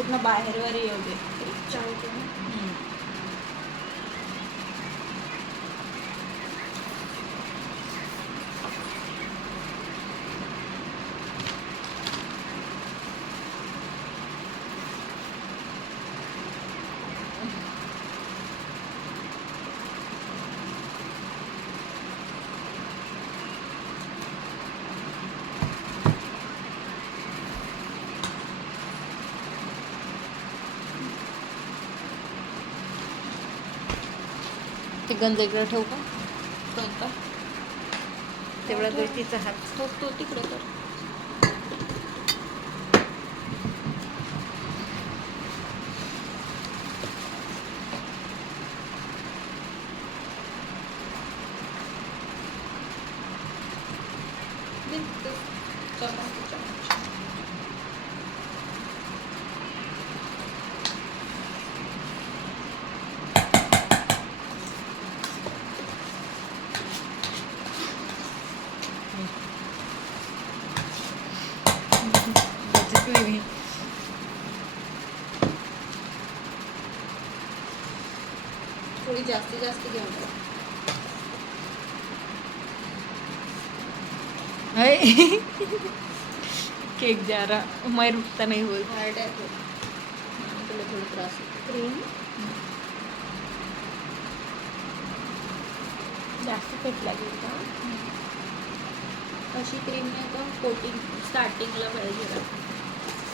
पूर्ण बाहेरवर येऊ दे. चालते ना. ते गंज इकडे ठेवू का? कोणता तेवढा गोष्टीचा हात. तो तिकडे कर. थोडी जास्तीत जास्त घेऊन जा. केक जा रहा मैं रुकता नहीं बोल. हार्ड आहे तुला थोडं त्रास होतो. क्रीम जास्त पेट लागेल का? अशी क्रीम नाही का कोटिंग स्टार्टिंगला पाहिजे ना,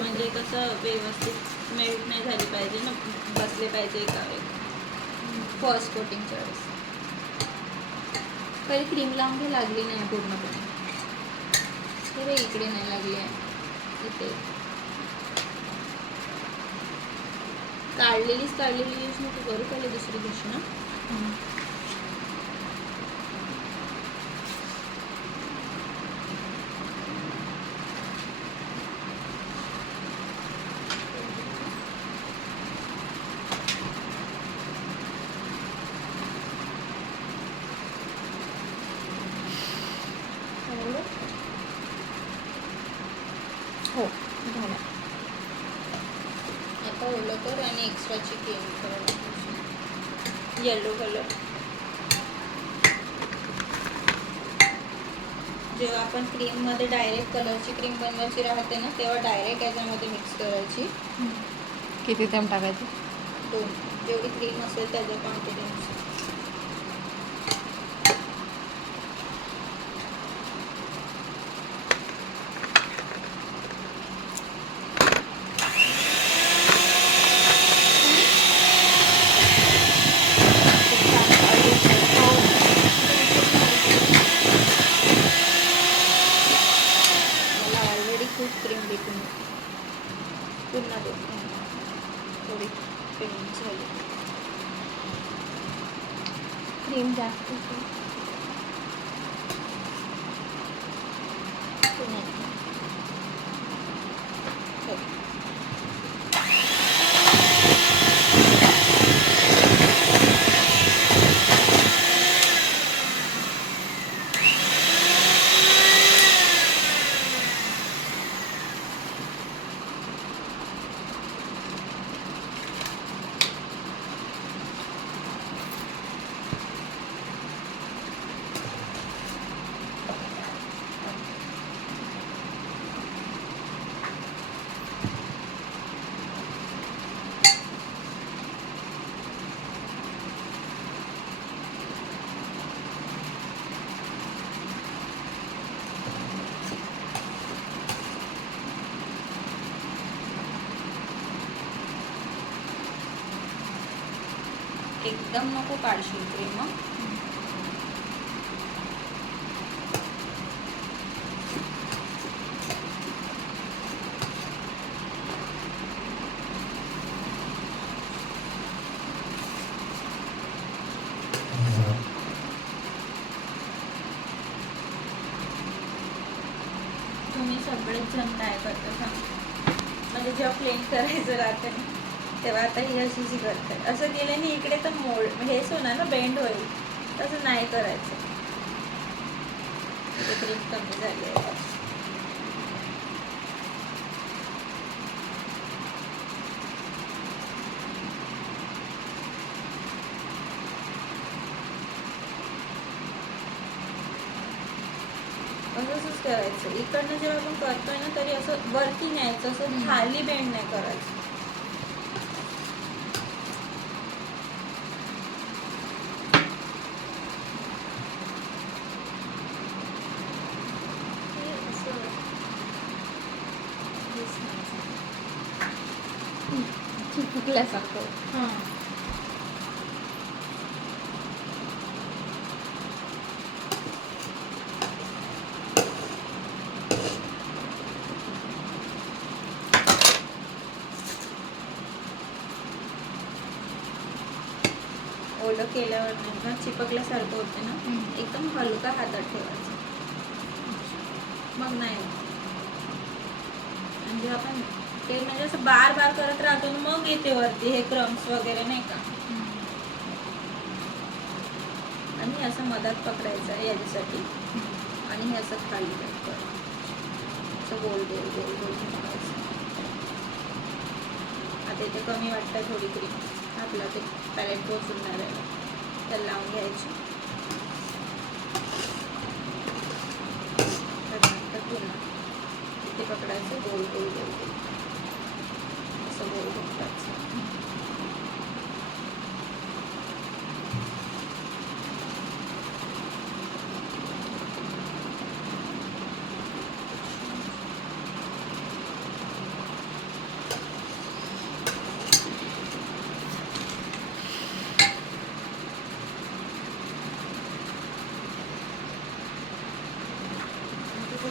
म्हणजे कसं व्यवस्थित मेल्ट नाही झाली पाहिजे ना, बसले पाहिजे एका फर्स्ट कोटिंगच्या वेळेस. पहिले क्रीम लावून घे, लागली नाही पूर्णपणे. हे इकडे नाही लागली आहे, इथे काढलेली यूज नको करू, पहिले दुसरी घेशी ना. हो झालं. आता ओलं कर आणि एक्स्ट्राची क्रीम कर, येलो कलर. जेव्हा आपण क्रीममध्ये डायरेक्ट कलरची क्रीम बनवायची राहते ना, तेव्हा डायरेक्ट याच्यामध्ये मिक्स करायची. किती टाइम टाकायचं? 2. जेवढी क्रीम असेल त्याच्या क्वांटिटीनुसार. खूप क्रीम भेटून पुन्हा थोडी क्रीम झाली. क्रीम जास्त पुन्हा एकदम नको काढशील क्रीम. तुम्ही सगळेच जण काय करता सांग, म्हणजे जेव्हा प्लेन करायचं राहतं ना, तेव्हा आता ही अशी जी करते, असं केल्याने इकडे तर मोड हेच होणार ना, बेंड होईल. तसं नाही करायचं. क्रीम कमी झाली आहे. असंच करायचं. इकडनं जेव्हा आपण करतोय ना तरी असं वरती न्यायचं, असं खाली बेंड नाही करायचं. हे असं हेच नाही. चिपकल्यासारखं. हां. ओलं केल्यावर नाही ना चिपकल्यासारखं होते ना, एकदम हलका हातात ठेवायचं, मग नाही होत. म्हणजे आपण ते म्हणजे असं बार बार करत राहतो ना, मग येते वरती हे क्रम्स वगैरे नाही का. आणि हे असं मधात पकडायचं आहे याच्यासाठी, आणि हे असं खाली करायचं, असं गोल गोल गोल गोल ठेवायचं. आता इथे कमी वाटतं थोडी क्रीम, आपला ते पॅलेट पोचून नाही राहिलं, त्याला लावून घ्यायची. त्यानंतर पुन्हा इथे पकडायचं, गोल गोल गोल गोल असं गोल गोल करायचं.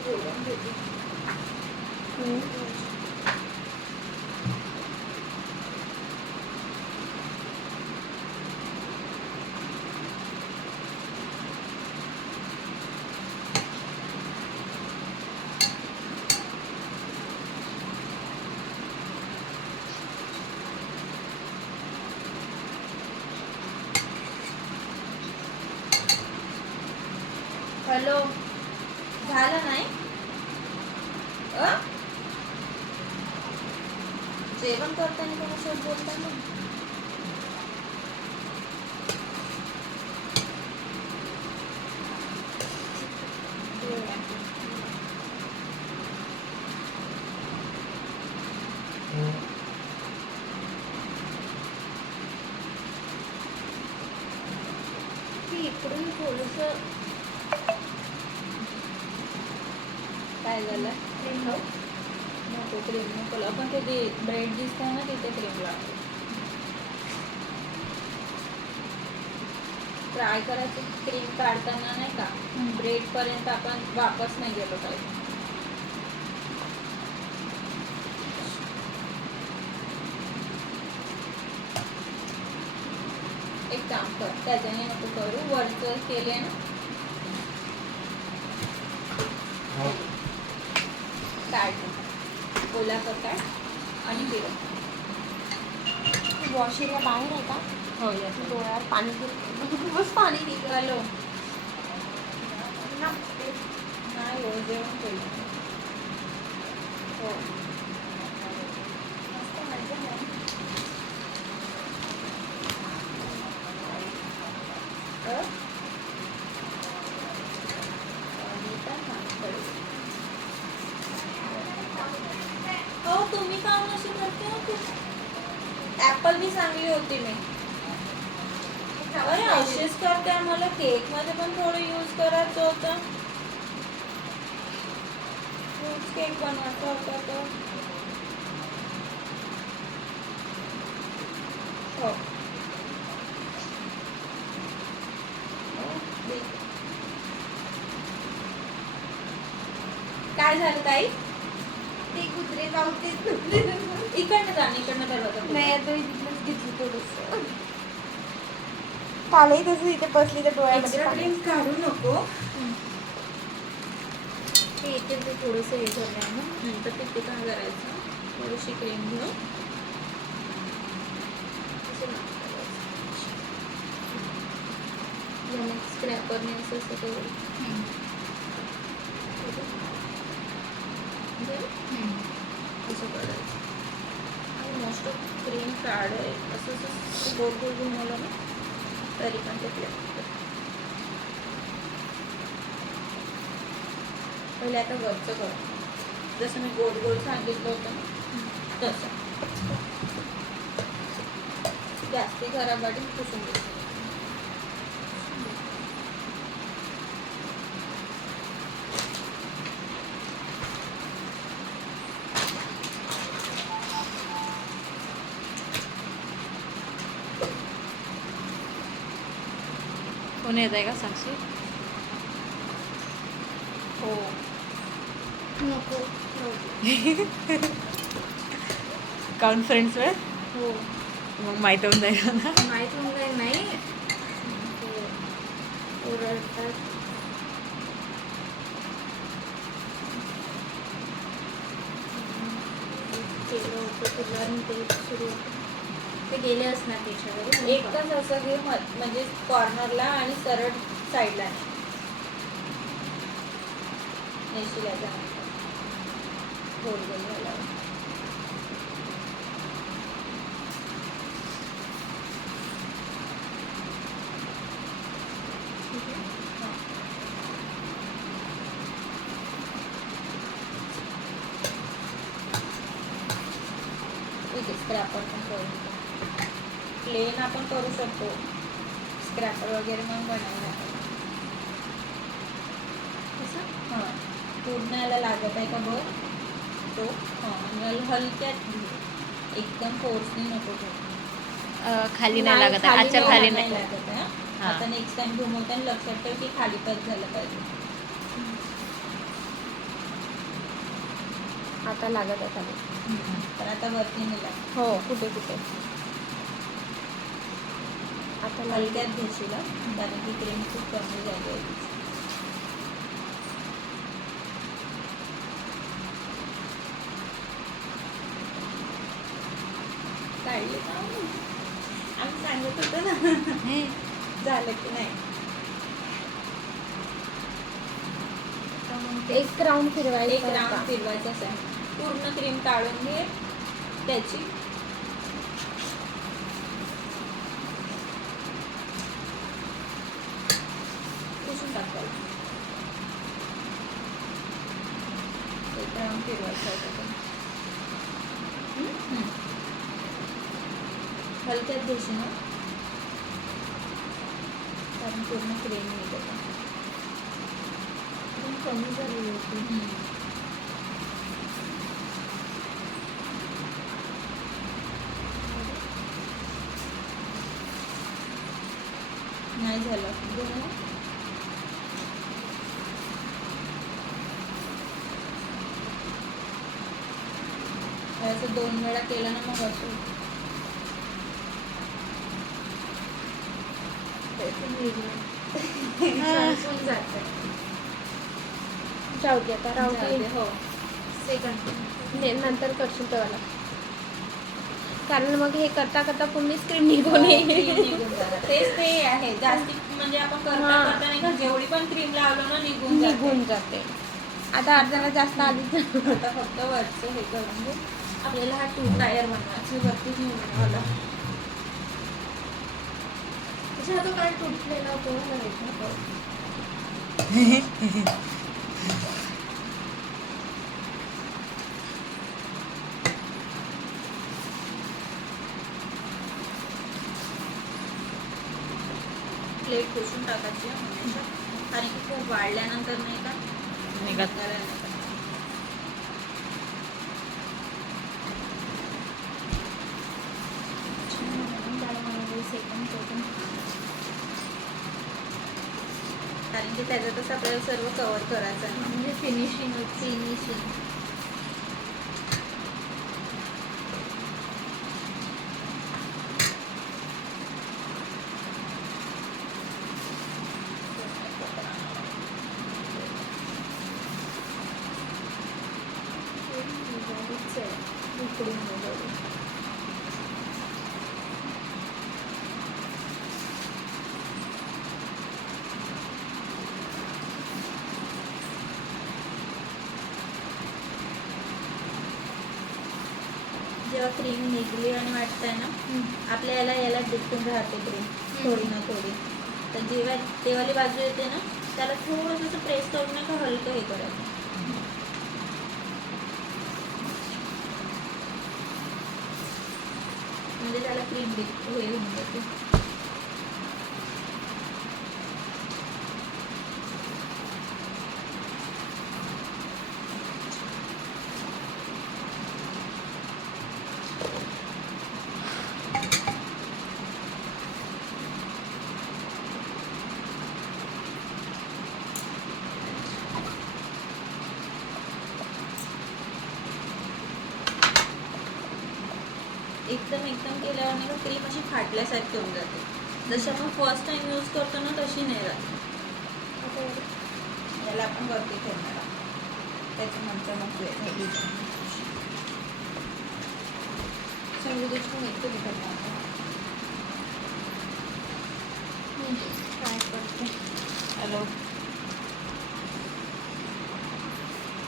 बोलून घेते. हॅलो, झालं नाही? जेवण करताना कोणासोबत बोलता ना? इकडून थोडस काय झालं, क्रीम लावू नको, क्रीम नको लावू. पण ते ब्रेड दिसतंय ना तिथे क्रीम लावू. ट्राय करायचं क्रीम काढताना नाही का, ब्रेड पर्यंत आपण वापस नाही गेलो पाहिजे. एक काम कर, त्याच्याने नको करू, वरचं केले ना काढ, ओला कर काढ आणि फिरव. वॉशिंगला बाहेर आहे का? हो या डोळ्यावर पाणी खूपच पाणी निघालं. नाही हो, जेवण केलं. हो, मस्त मजा आहे. हो, तुम्ही काम अशी करते हो तू. ऍपल बी चांगली होती मी. अरे अशीच करते, आम्हाला केक मध्ये पण थोडं यूज करायचं होतं. फ्रूट केक बनवायचा होता तो. हो, काय झालं ताई? ते कुत्रे लावते. इकडनं जा, इकडनं दरवाजा नाही आता मी तिथलंच घेतली थोडंसं. कालही तसं इथे बसली तर डोळ्यामध्ये एक्स्ट्रा पाणी. क्रीम काढू नको. ते इथे ते थोडंसं हे झालं आहे ना, नंतर तिथे काय करायचं, थोडीशी क्रीम घेऊ, स्क्रॅपरने असं असं करू. असं करायचं. आणि मोस्ट ऑफ क्रीम काढाय असं गोल गोल घुमवलं ना तरी पण ते क्लिअर. पहिले आता वरचं कर, जसं मी गोल गोल सांगितलं होतं ना तसं. जास्ती खराबाटी पुसून घे. कोण येत आहे का साक्षी? हो नको कॉन्फरन्स वेळ हो मग माहीत होऊन जाईल ना. माहीत होऊन जाईल. नाही ओरडतात. केलं होतं तुला आणि ते सुरू होतं. ते गेले असणार त्याच्यावर. एकच असं घे म्हणजे कॉर्नरला आणि सरळ साईडला नेशीला गोल गोल झाल्यावर. स्क्रॅपर पण करू शकतो, प्लेन आपण करू शकतो. स्क्रॅपर वगैरे मग बनायला हां पूर्ण याला लागत आहे का बघ तो. हां हलक्यात घे, एकदम फोर्सने नको करू. खाली नाही नाही, लागत खाली आहे. अच्छा नाही खाली नाही नाही. लागत आहे. हां. आता नेक्स्ट टाइम घुमवताना लक्षात ठेव की खाली टच झालं पाहिजे. आता लागत आहे खाली. तर आता वरती नाही लागत. हो कुठे कुठे आता लागत. हलक्यात घेशील हं, कारण की क्रीम खूप कमी झाली आहे. काढली का आम्ही सांगत होतो ना झालं की नाही. तर मग ते एक राऊंड फिरवायचं. एक राऊंड फिरवायचंच आहे. पूर्ण क्रीम काढून घे त्याची. पुसून टाकायचं. एक राऊंड फिरवायचं आहे त्याचं. हलक्यात घेशील ना कारण पूर्ण क्रीम निघत आहे. कमी झाली होती. नाही झालं असं 2 वेळा केलं ना मग असं जाऊ दे आता राहू जाऊ दे. दे. हो सेकंड नंतर करशील तेव्हा. कारण मग हे करता करता पूर्ण स्क्रीन निघून येईल. क्रीम निघून जाणार. तेच ते आहे जास्ती म्हणजे आपण करता हां. करता नाही का जेवढी पण क्रीम लावलं ना निघून जाते. निघून जाते. आता अर्ध्याला जास्त आधीच. आता फक्त वरचं हे करून घेऊ. आपल्याला हा 2 टायर बनवायचं वरती घेऊन आला. त्याच्या तो काय तुटलेला होतो ना. प्लेट पुसून टाकायची हमेशा कारण की खूप वाढल्यानंतर नाही का निघत. कारण की त्याच्यातच आपल्याला सर्व कव्हर करायचं आहे. म्हणजे फिनिशिंग. जेव्हा क्रीम निघली आणि वाटतंय ना आपल्या याला डिटून राहते क्रीम थोडी ना थोडी. तर जेव्हा तेवाली बाजू येते ना त्याला थोडंसं प्रेस करून नाही का हलकं हे करायचं. म्हणजे त्याला क्रीम हे होऊन जाते. एकदम केल्यावर नाही का क्रीम अशी फाटल्यासारखी होऊन जाते. जशी आपण फर्स्ट टाइम यूज करतो ना तशी नाही राहत. याला आपण वरती ठेवणार आहोत. त्याच्यानंतर मग सँडविच पण एक तुम्ही काय करते. हॅलो.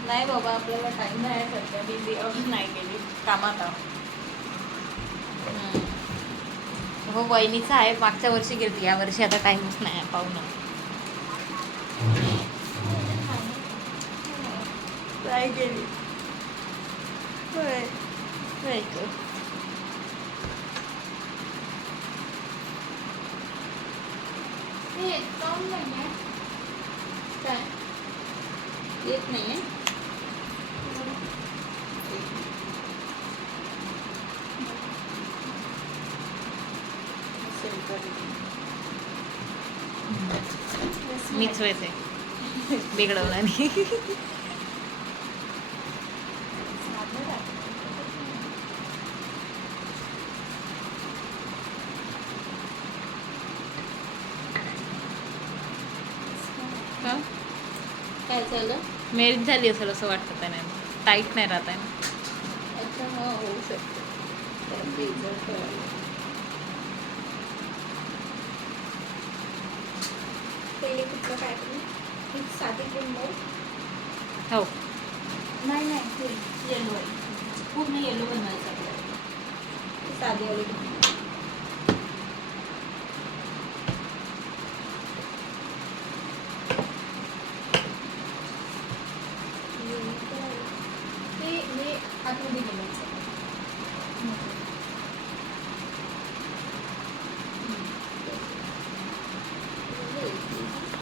नाही बाबा आपल्याला टाइम नाही आहे सध्या. बिझी अजून नाही गेली कामात आहो. हो वहिनीचं आहे. मागच्या वर्षी गेली, या वर्षी आता टाईमच नाही आहे. पाहू ना काय गेली. काय कर. काय येत नाही आहे. मीच होते बिघडवलं नाही. काय झालं. मेल्ट झाली असेल असं वाटतं त्याने. टाईट नाही राहत आहे ना. अच्छा हा होऊ शकतो. पहिले कुठलं काय करू ही साधी क्रीम मऊ हो नाही येलो आहे. पूर्ण येलो बनवायचं आपल्याला. साधी वाली